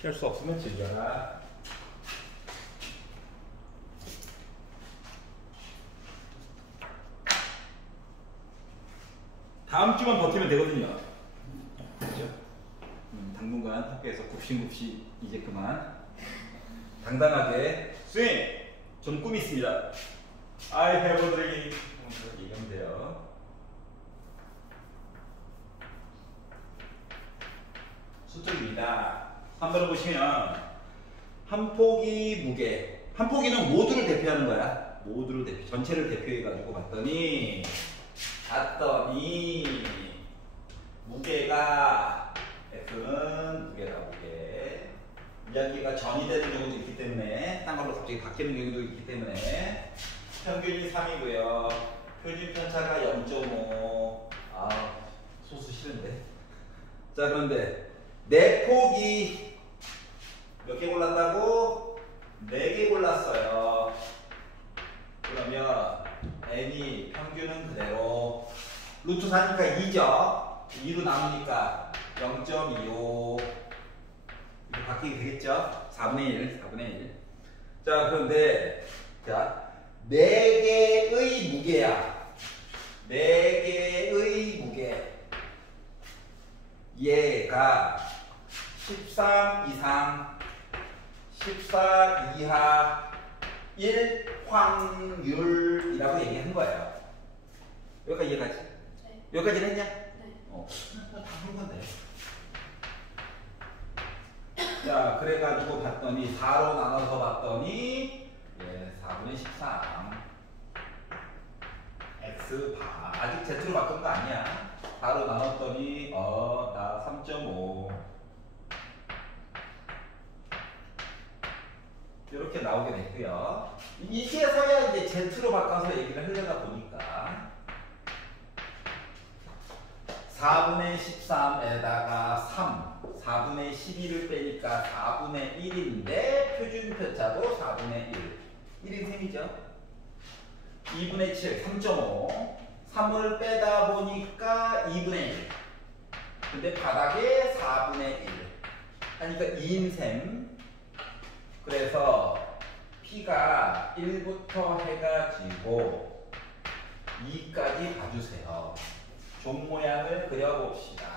피할 수 없으면 즐겨라. 다음 주만 버티면 되거든요. 그렇죠? 당분간 학교에서 굽신굽신 이제 그만 당당하게 스윙! 전 꿈이 있습니다. I have a dream. 그렇게 얘기하면 돼요. 수적입니다. 3번을 보시면 한 포기 무게, 한 포기는 모두를 대표하는 거야. 모두를 대표, 전체를 대표해가지고 봤더니 무게가 X는 무게가 무게, 이야기가 전이 되는 경우도 있기 때문에 딴 걸로 갑자기 바뀌는 경우도 있기 때문에 평균이 3이고요. 표준 편차가 0.5. 아, 소수 싫은데. 자, 그런데 내 폭이 몇 개 골랐다고? 4개 골랐어요. 그러면 n이 평균은 그대로 루트 4니까 2죠. 2로 나누니까 0.25 이렇게 바뀌게 되겠죠. 4분의 1, 4분의 1. 자, 그런데 자 4개의 무게야. 4개의 무게. 얘가 13 이상, 14 이하 1 확률이라고 얘기한 거예요. 여기까지 이해가지? 네. 여기까지는 했냐? 네. 다 한 건데. 자, 그래가지고 봤더니 4로 나눠서 봤더니 4분의 13 x 바 아직 z로 바꾼 거 아니야. 4로 나눴더니 나 3.5 이렇게 나오게 됐고요. 이제서야 이제 z로 바꿔서 얘기를 하려다 보니까 4분의 13에다가 3 4분의 12를 빼니까 4분의 1인데 표준 편차도 4분의 1 1인 셈이죠. 2분의 7 3.5 3을 빼다 보니까 2분의 1 근데 바닥에 4분의 1 하니까 2인 셈. 그래서 P가 1부터 해가지고 2까지 봐주세요. 종 모양을 그려봅시다.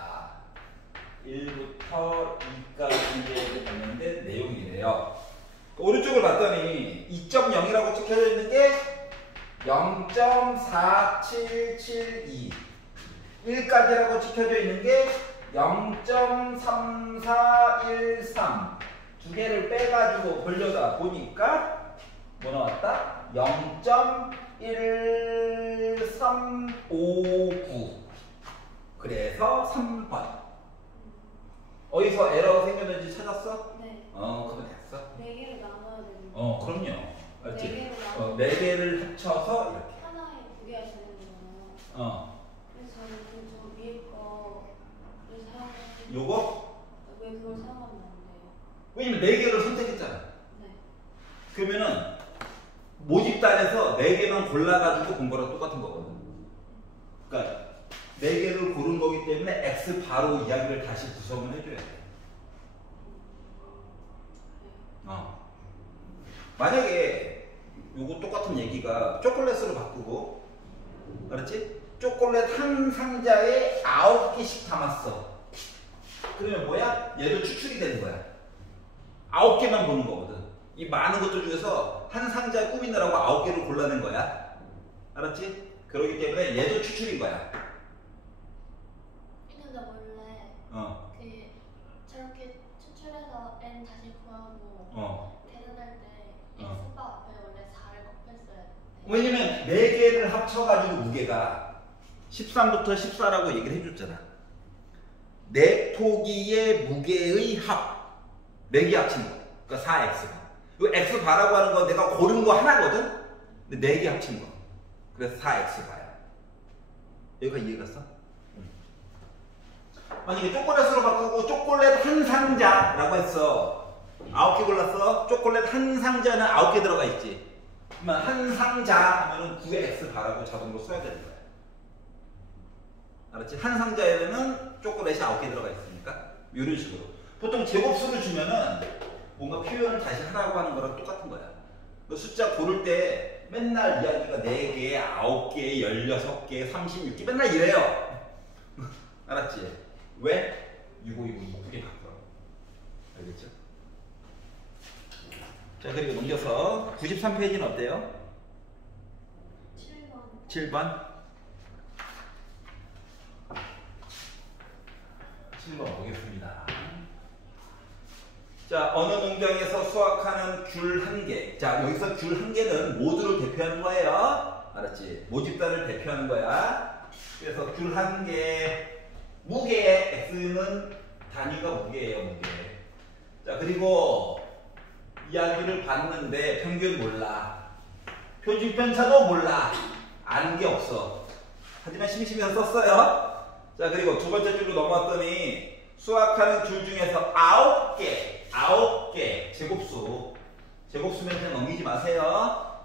1부터 2까지 했는데 내용이래요. 오른쪽을 봤더니 2.0이라고 찍혀져 있는 게 0.4772 1까지라고 찍혀져 있는 게 0.3413 두 개를 빼가지고 벌려다 보니까 뭐 나왔다? 0.1359 그래서 3번. 어디서 에러가 생겼는지 찾았어? 네. 그러면 됐어. 4개를 나눠야 되는 거. 그럼요. 알지? 4개를 나눠. 4개를 합쳐서 이렇게. 하나에 2개가 되는 거잖아요. 그래서 저는 저 위에 거를 사용하고. 요거? 왜 그걸 사용하면 안 돼요? 왜냐면 4개를 선택했잖아. 네. 그러면은 모집단에서 4개만 골라가지고 본 거랑 똑같은 거거든. 그러니까 4개를 고른 거기 때문에 X 바로 이야기를 다시 구성을 해줘야 돼. 만약에 요거 똑같은 얘기가 초콜릿으로 바꾸고, 알았지? 초콜릿 한 상자에 9개씩 담았어. 그러면 뭐야? 얘도 추출이 되는 거야. 9개만 보는 거거든. 이 많은 것들 중에서 한 상자에 꾸미느라고 9개를 골라낸 거야. 알았지? 그렇기 때문에 얘도 추출인 거야. 근데 원래 그 저렇게 추출해서 n 다시 구하고 계산할 때 x바 앞에 원래 4를 곱했어야 돼. 왜냐면 4개를 합쳐가지고 무게가 13부터 14라고 얘기를 해줬잖아. 4포기의 무게의 합 4개 합친 거. 그러니까 4x가. 이 x바라고 하는 건 내가 고른 거 하나거든? 근데 4개 합친 거. 그래서 4x바야. 여기가 이해갔어? 만약에 초콜릿으로 바꾸고 초콜릿 한 상자라고 했어. 9개 골랐어. 초콜릿 한 상자는 9개 들어가 있지. 그러면 한 상자 하면은 9의 x바라고 자동으로 써야 되는 거야. 알았지? 한 상자에는 초콜릿이 9개 들어가 있으니까 이런 식으로. 보통 제곱수를 주면은 뭔가 표현을 다시 하라고 하는 거랑 똑같은 거야. 그 숫자 고를 때 맨날 이야기가 4개, 9개, 16개, 36개 맨날 이래요. 알았지? 왜? 6520 크게 바꿔. 알겠죠? 자, 그리고 넘겨서 93페이지는 어때요? 7번. 7번. 7번 보겠습니다. 자, 어느 문장에서 수학하는 귤 1개. 자, 여기서 귤 1개는 모두를 대표하는 거예요. 알았지? 모집단을 대표하는 거야. 그래서 귤 1개, 무게의 x는 단위가 무게예요, 무게. 자, 그리고 이야기를 봤는데 평균 몰라. 표준편차도 몰라. 아는 게 없어. 하지만 심심해서 썼어요. 자, 그리고 두 번째 줄로 넘어왔더니 수학하는 줄 중에서 9개 제곱수면 그냥 넘기지 마세요.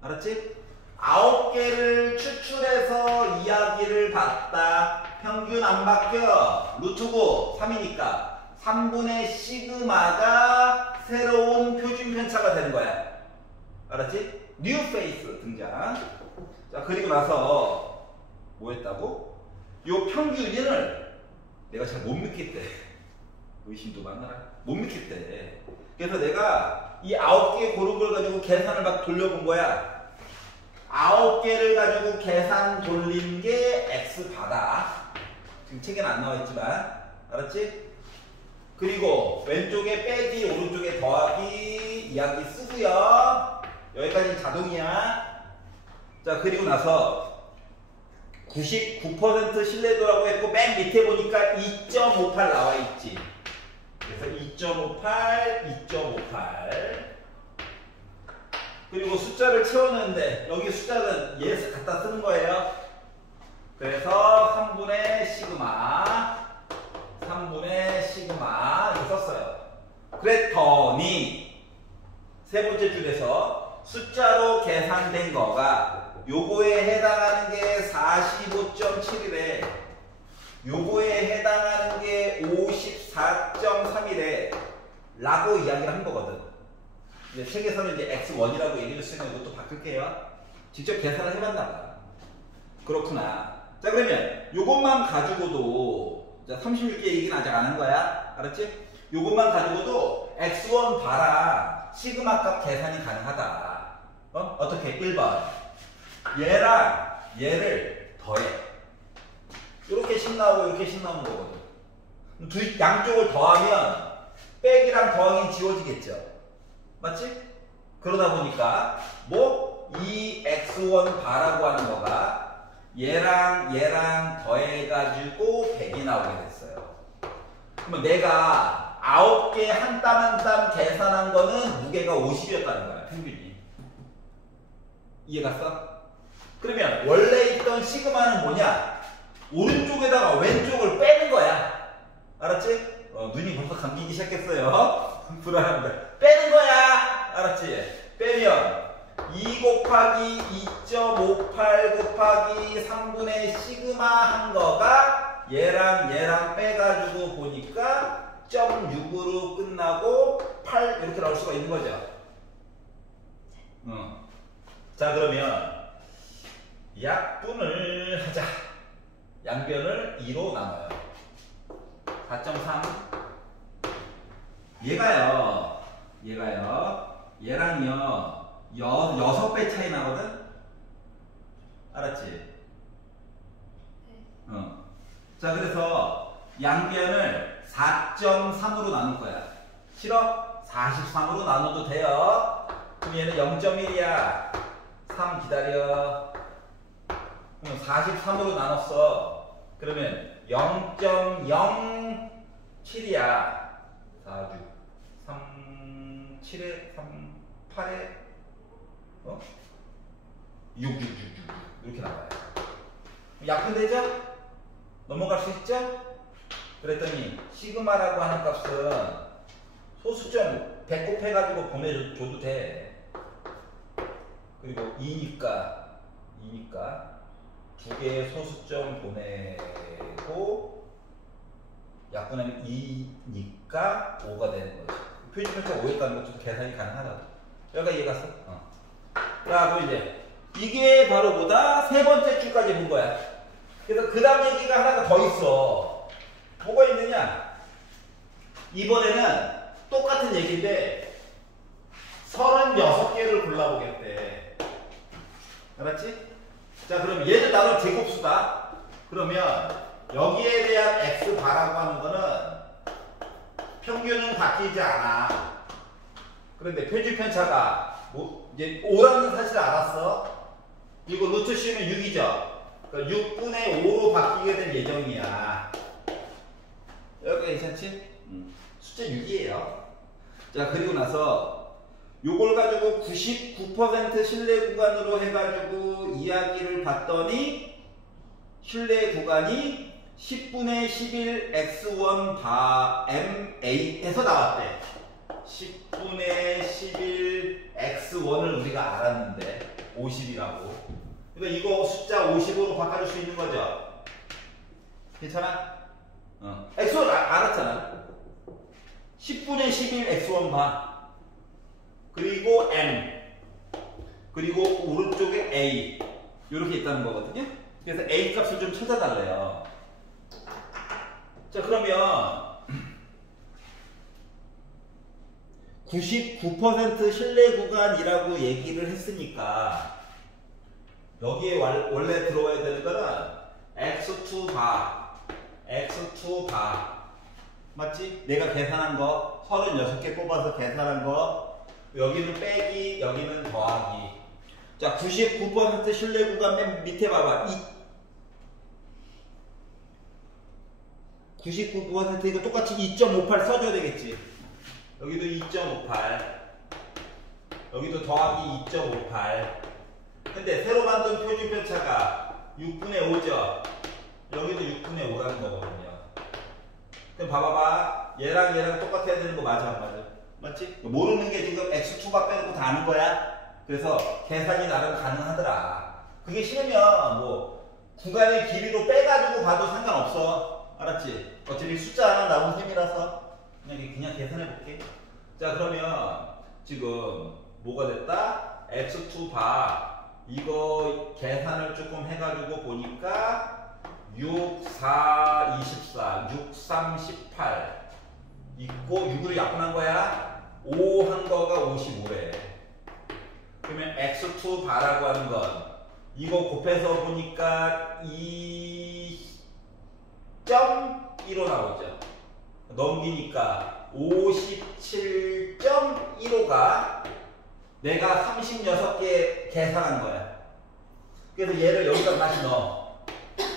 알았지? 9개를 추출해서 이야기를 봤다. 평균 안 바뀌어. 루트9 3이니까 3분의 시그마가 새로운 표준편차가 되는 거야. 알았지? 뉴 페이스 등장. 자, 그리고 나서 뭐 했다고? 요 평균을 내가 잘 못 믿겠대. 의심도 많아라. 못 믿겠대. 그래서 내가 이 9개 고른 걸 가지고 계산을 막 돌려본 거야. 9개를 가지고 계산 돌린 게 x 바다. 지금 책에는 안 나와 있지만. 알았지? 그리고 왼쪽에 빼기, 오른쪽에 더하기 이야기 쓰고요. 여기까지 자동이야. 자, 그리고 나서 99% 신뢰도라고 했고 맨 밑에 보니까 2.58 나와 있지. 그래서 2.58, 2.58. 그리고 숫자를 채웠는데 여기 숫자는 얘 갖다 쓰는 거예요. 그래서 3분의 시그마 이렇게 썼어요. 그랬더니 세 번째 줄에서 숫자로 계산된 거가 요거에 해당하는 게 45.7이래. 요거에 해당하는 게 54.3이래. 라고 이야기를 한 거거든. 이제 책에서는 이제 x1이라고 얘기를 쓰면 이것도 바꿀게요. 직접 계산을 해봤나 봐. 그렇구나. 자, 그러면 요것만 가지고도, 자, 36개 얘기는 아직 안 한 거야. 알았지? 요것만 가지고도 x1 봐라. 시그마 값 계산이 가능하다. 어떻게? 1번. 얘랑 얘를 더해. 이렇게 식 나오고 이렇게 식 나오는 거거든. 두 양쪽을 더하면 빼기랑 더하기 지워지겠죠. 맞지? 그러다 보니까 뭐 이 x1 바라고 하는 거가 얘랑 더해가지고 100이 나오게 됐어요. 그러면 내가 9개 한 땀 한 땀 계산한 거는 무게가 50이었다는 거야, 평균이. 이해갔어? 그러면 원래 있던 시그마는 뭐냐? 오른쪽에다가 왼쪽을 빼는 거야. 알았지? 눈이 벌써 감기기 시작했어요. 불안합니다. 빼는 거야. 알았지? 빼면 2 곱하기 2.58 곱하기 3분의 시그마 한 거가 얘랑 빼가지고 보니까 0.6으로 끝나고 8 이렇게 나올 수가 있는 거죠. 자, 그러면 약분을 하자. 양변을 2로 나눠요. 4.3. 얘랑요 6배 차이 나거든? 알았지? 자, 그래서 양변을 4.3으로 나눌 거야. 싫어? 43으로 나눠도 돼요. 그럼 얘는 0.1이야. 3 기다려. 그럼 43으로 나눴어. 그러면 0.07이야. 4, 6, 3, 7에 3, 8에 6 이렇게 나와요. 약분되죠? 넘어갈 수 있죠? 그랬더니 시그마라고 하는 값은 소수점 100 곱해가지고 보내줘도 돼. 그리고 2니까 두 개의 소수점 보내고 약분하면 2니까 5가 되는 거죠. 표준 편차가 5였다는 것도 계산이 가능하다. 여기가 이해갔어? 자, 그럼 이제 이게 바로 뭐다? 세 번째 줄까지 본 거야. 그래서 그 다음 얘기가 하나가 더 있어. 뭐가 있느냐? 이번에는 똑같은 얘기인데 36개를 골라보겠대. 알았지? 자, 그럼 얘를 나눌 제곱수다. 그러면 여기에 대한 x바라고 하는 거는 평균은 바뀌지 않아. 그런데 표준 편차가 뭐 이제 5라는 사실을 알았어. 이거 루트 씌우면 6이죠. 그러니까 6분의 5로 바뀌게 될 예정이야. 여기가 괜찮지? 숫자 6이에요. 자, 그리고 나서 요걸 가지고 99% 신뢰 구간으로 해가지고 이야기를 봤더니 신뢰 구간이 10분의 11 x1 바 ma 에서 나왔대. 10분의 11 x1을 우리가 알았는데 50이라고. 그러니까 이거 숫자 50으로 바꿔줄 수 있는 거죠. 괜찮아? x1 알았잖아. 10분의 11 x1 바 그리고 n 그리고 오른쪽에 a 이렇게 있다는 거거든요. 그래서 a 값을 좀 찾아달래요. 자, 그러면 99% 신뢰 구간이라고 얘기를 했으니까 여기에 원래 들어와야 되는 거는 x2 바 x2 바 맞지? 내가 계산한 거 36개 뽑아서 계산한 거 여기는 빼기 여기는 더하기. 자, 99% 신뢰 구간 맨 밑에 봐봐. 99% 이거 똑같이 2.58 써줘야 되겠지. 여기도 2.58 여기도 더하기 2.58. 근데 새로 만든 표준 편차가 6분의 5죠. 여기도 6분의 5라는 거거든요. 그럼 봐봐봐. 얘랑 얘랑 똑같아야 되는 거 맞아 안 맞아? 맞지? 모르는 게 지금 x2가 빼놓고 다 아는 거야. 그래서 계산이 나름 가능하더라. 그게 싫으면 뭐 구간의 길이로 빼가지고 봐도 상관없어. 알았지? 어차피 숫자 하나 나온 셈이라서 그냥 계산해 볼게. 자, 그러면 지금 뭐가 됐다? x2 바 이거 계산을 조금 해가지고 보니까 6, 4, 24, 6, 3, 18 있고 6으로 약분한 거야. 5 한 거가 55래. 그러면 x2 바라고 하는 건 이거 곱해서 보니까 2.15 나오죠. 넘기니까 57.15가 내가 36개 계산한 거야. 그래서 얘를 여기다 다시 넣어.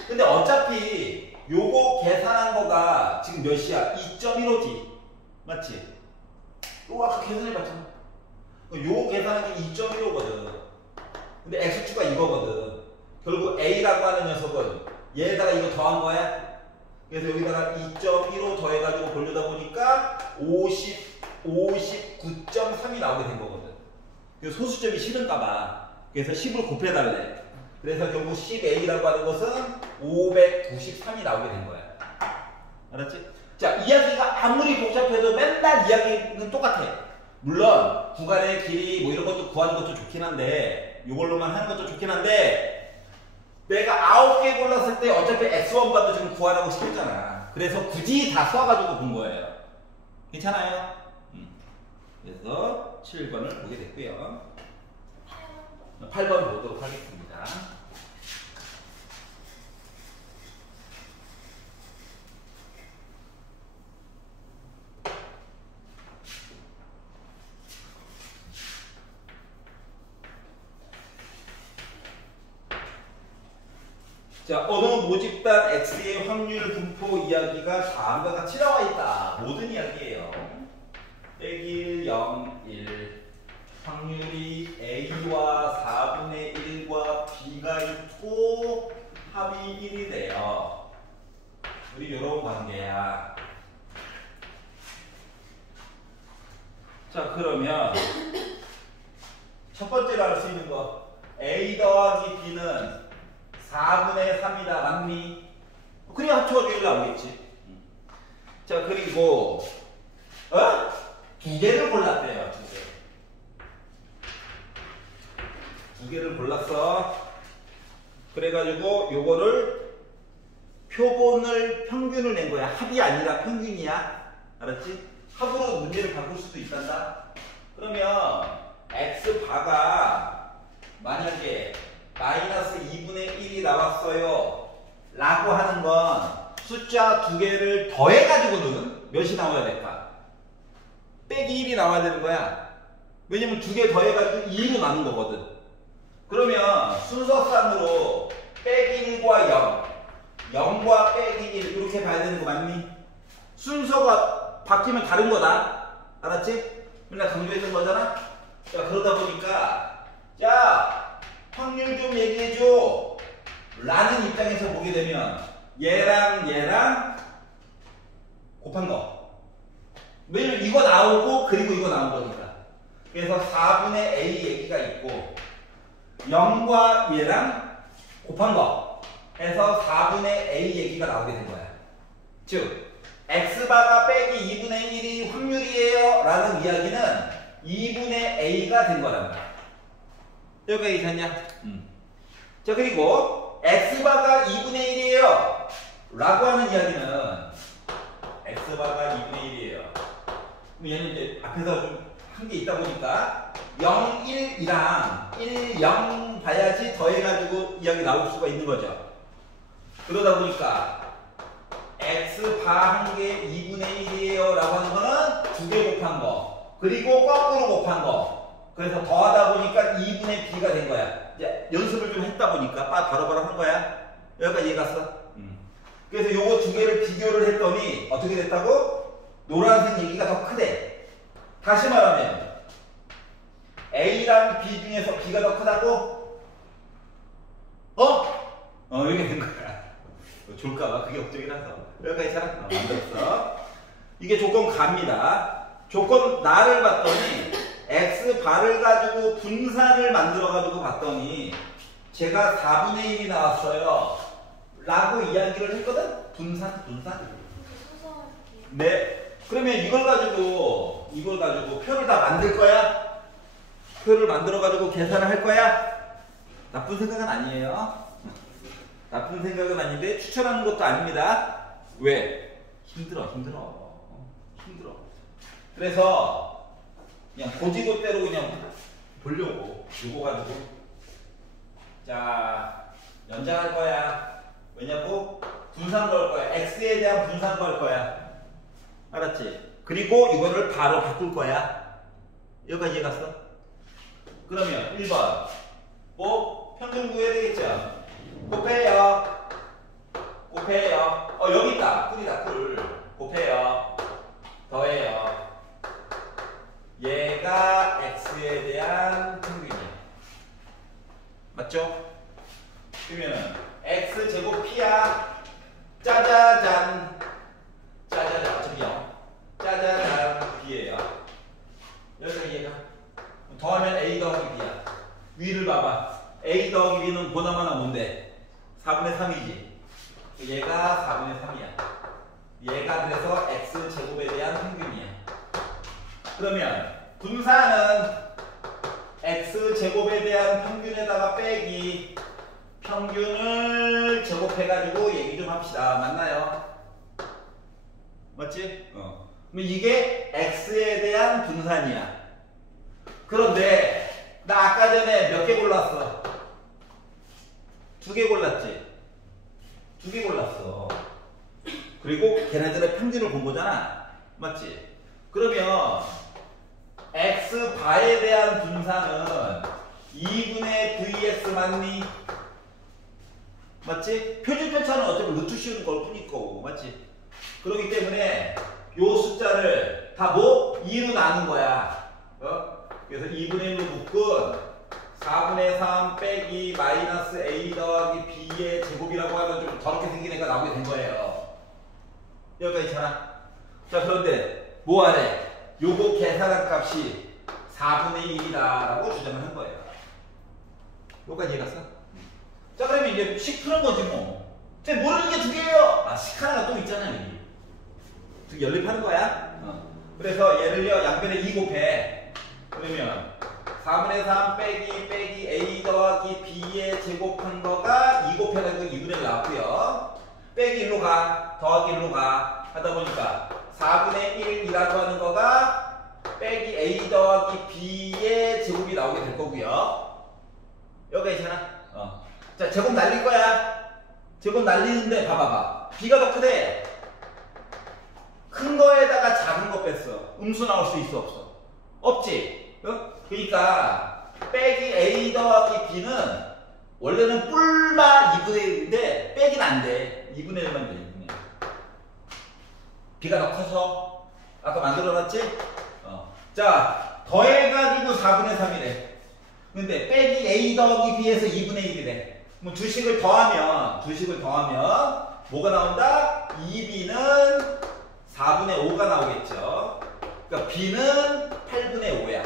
근데 어차피 요거 계산한 거가 지금 몇이야? 2.15지. 맞지? 요거 아까 계산해봤잖아. 요 계산한 게 2.15거든. 근데 x축가 이거거든. 결국 a라고 하는 녀석은 얘에다가 이거 더한 거야. 그래서 여기다가 2.15 더해가지고 돌려다 보니까 59.3이 나오게 된 거거든. 그래서 소수점이 싫은가봐. 그래서 10을 곱해달래. 그래서 결국 10a라고 하는 것은 593이 나오게 된 거야. 알았지? 자, 이야기가 아무리 복잡해도 맨날 이야기는 똑같아. 물론 구간의 길이 뭐 이런 것도 구하는 것도 좋긴 한데 이걸로만 하는 것도 좋긴 한데 내가 9개 골랐을 때 어차피 x1 바도 지금 구하라고 시켰잖아. 그래서 굳이 다 써가지고 본 거예요. 괜찮아요? 그래서 7번을 보게 됐고요. 8번 보도록 하겠습니다. 자, 어느 모집단 X의 확률 분포 이야기가 다음과 같이 나와 있다. 모든 이야기예요. 빼기 0, 1. 확률이 A와 4분의 1과 B가 있고 합이 1이 돼요. 우리 이런 관계야. 자, 그러면 첫 번째로 알 수 있는 거 A 더하기 B는 4분의 3이다. 맞니? 그래야 합쳐가지고 1 나오겠지. 자, 그리고 두 두 개를 골랐대요. 두 개를 골랐어. 그래가지고 요거를 표본을 평균을 낸 거야. 합이 아니라 평균이야. 알았지? 합으로 문제를 바꿀 수도 있단다. 그러면 x바가 만약에 마이너스 2분의 1이 나왔어요 라고 하는 건 숫자 두 개를 더해가지고는 몇이 나와야 될까? 빼기 1이 나와야 되는 거야. 왜냐면 두 개 더해가지고 2로 나눈 거거든. 그러면 순서상으로 빼기 1과 0, 0과 빼기 1 이렇게 봐야 되는 거 맞니? 순서가 바뀌면 다른 거다. 알았지? 맨날 강조했던 거잖아? 자, 그러다 보니까 자, 확률 좀 얘기해줘 라는 입장에서 보게 되면 얘랑 곱한 거. 왜냐면 이거 나오고 그리고 이거 나온 거니까. 그래서 4분의 a 얘기가 있고 0과 얘랑 곱한 거 해서 4분의 a 얘기가 나오게 된 거야. 즉 x바가 빼기 2분의 1이 확률이에요 라는 이야기는 2분의 a가 된 거란다. 여기까지 이해했냐? 자, 그리고 x바가 2분의 1이에요 라고 하는 이야기는 x바가 2분의 1이에요. 얘는 이제 앞에서 좀 한 게 있다 보니까 0, 1이랑 1, 0 봐야지 더해가지고 이야기 나올 수가 있는 거죠. 그러다 보니까 x바 한 개 2분의 1이에요 라고 하는 거는 두 개 곱한 거 그리고 거꾸로 곱한 거. 그래서 더하다 보니까 2분의 b가 된 거야. 이제 연습을 좀 했다 보니까 바로바로 한 거야. 여기까지 이해 갔어? 그래서 요거 두 개를 비교를 했더니 어떻게 됐다고? 노란색 얘기가 더 크대. 다시 말하면 A랑 B 중에서 B가 더 크다고? 이렇게 된 거야. 줄까봐 그게 걱정이라서. 여기까지 잘 만들었어. 이게 조건 갑니다. 조건 나를 봤더니 X바를 가지고 분산을 만들어가지고 봤더니 제가 4분의 1이 나왔어요 라고 이야기를 했거든? 분산? 네. 그러면 이걸 가지고 표를 다 만들 거야? 표를 만들어가지고 계산을 할 거야? 나쁜 생각은 아니에요. 나쁜 생각은 아닌데 추천하는 것도 아닙니다. 왜? 힘들어. 그래서 그냥 고지고대로 그냥 보려고 이거 가지고 자 연장할 거야. 왜냐고? 분산 걸 거야. x에 대한 분산 걸 거야. 알았지? 그리고 이거를 바로 바꿀 거야. 여기까지 이해 갔어? 그러면 1번 뭐 평균 구해야 되겠죠? 곱해요. 여기 있다. 꿀이다. 꿀. 곱해요. 더해요. 얘가 x에 대한 평균이야. 맞죠? 그러면 x 제곱 p야. 짜자잔. 저기요. 짜자잔 b예요. 여기서 이해가. 더하면 a 더하기 b야. 위를 봐봐. a 더하기 b는 보나마나 뭔데? 4분의 3이지. 얘가 4분의 3이야. 얘가 그래서 x 제곱에 대한 평균이야. 그러면 분산은 x 제곱에 대한 평균에다가 빼기 평균을 제곱해가지고 얘기 좀 합시다. 맞나요? 맞지? 그럼 이게 x에 대한 분산이야. 그런데 나 아까 전에 몇 개 골랐어? 2개 골랐지? 2개 골랐어. 그리고 걔네들의 평균을 본 거잖아. 맞지? 그러면 x바에 대한 분산은 2분의 vx 맞니? 맞지? 표준 편차는 어차피 루트 씌우는 걸 뿐이고 맞지? 그렇기 때문에 요 숫자를 다 뭐? 2로 나눈 거야. 그래서 2분의 1로 묶은 4분의 3 빼기 마이너스 a 더하기 b의 제곱이라고 하면 좀 더럽게 생긴 애가 나오게 된 거예요. 여기까지 있잖아. 자, 그런데 뭐 하래? 요거 계산한 값이 4분의 1이다 라고 주장을 한 거예요. 여기까지 이해갔어? 자, 그러면 이제 식 푸는 거지 뭐. 모르는 게 2개예요. 식 하나가 또 있잖아 여기. 2개 연립하는 거야. 그래서 얘를요 양변에 2 곱해. 그러면 4분의 3 빼기 A 더하기 B에 제곱한 거가 2 곱해가지고 2분의 1 나왔고요. 빼기 1로 가, 더하기 1로 가 하다 보니까 4분의 1이라고 하는 거가 빼기 A 더하기 B의 제곱이 나오게 될 거고요. 여기가 있잖아. 자, 제곱 날릴 거야. 제곱 날리는데 봐봐봐. B가 더 크대. 큰 거에다가 작은 거 뺐어. 음수 나올 수 있어 없어? 없지. 그러니까 빼기 A 더하기 B는 원래는 뿔마 2분의 1인데 빼기는 안 돼. 2분의 1만 돼. 2분의 1. B가 더 커서 아까 만들어놨지? 자, 더해가지고 4분의 3이래. 근데 빼기 A 더하기 B에서 2분의 1이래. 그럼 두식을 더하면 뭐가 나온다? 2B는 4분의 5가 나오겠죠. 그러니까 B는 8분의 5야.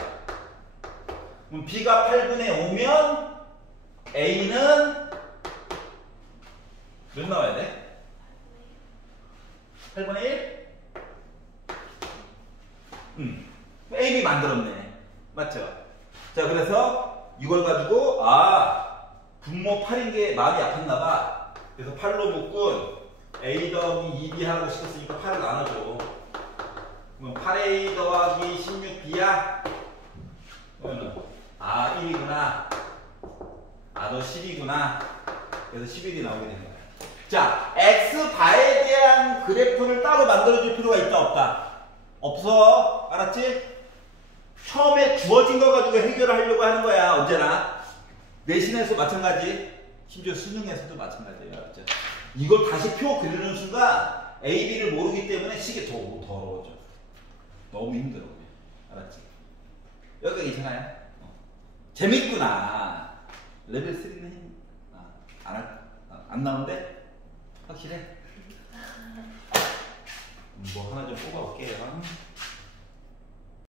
그럼 B가 8분의 5면 A는 몇 나와야 돼? 8분의 1? AB 만들었네. 맞죠? 자, 그래서 이걸 가지고 분모 8인 게 마음이 아팠나봐. 그래서 8로 묶은 A 더하기 2B 하라고 시켰으니까 8을 나눠줘. 그럼 8A 더하기 16B야? 그러면 1이구나. 너 10이구나. 그래서 11이 나오게 되는 거야. 자, X바에 대한 그래프를 따로 만들어줄 필요가 있다 없다? 없어. 알았지? 처음에 주어진 거 가지고 해결을 하려고 하는 거야. 언제나. 내신에서 마찬가지. 심지어 수능에서도 마찬가지예요. 알았죠? 이걸 다시 표 그리는 순간 A, B를 모르기 때문에 시계 더러워져. 너무 힘들어. 알았지? 여기가 괜찮아요? 재밌구나. 레벨 3는 안 나온대? 확실해? 뭐 하나 좀 뽑아볼게요.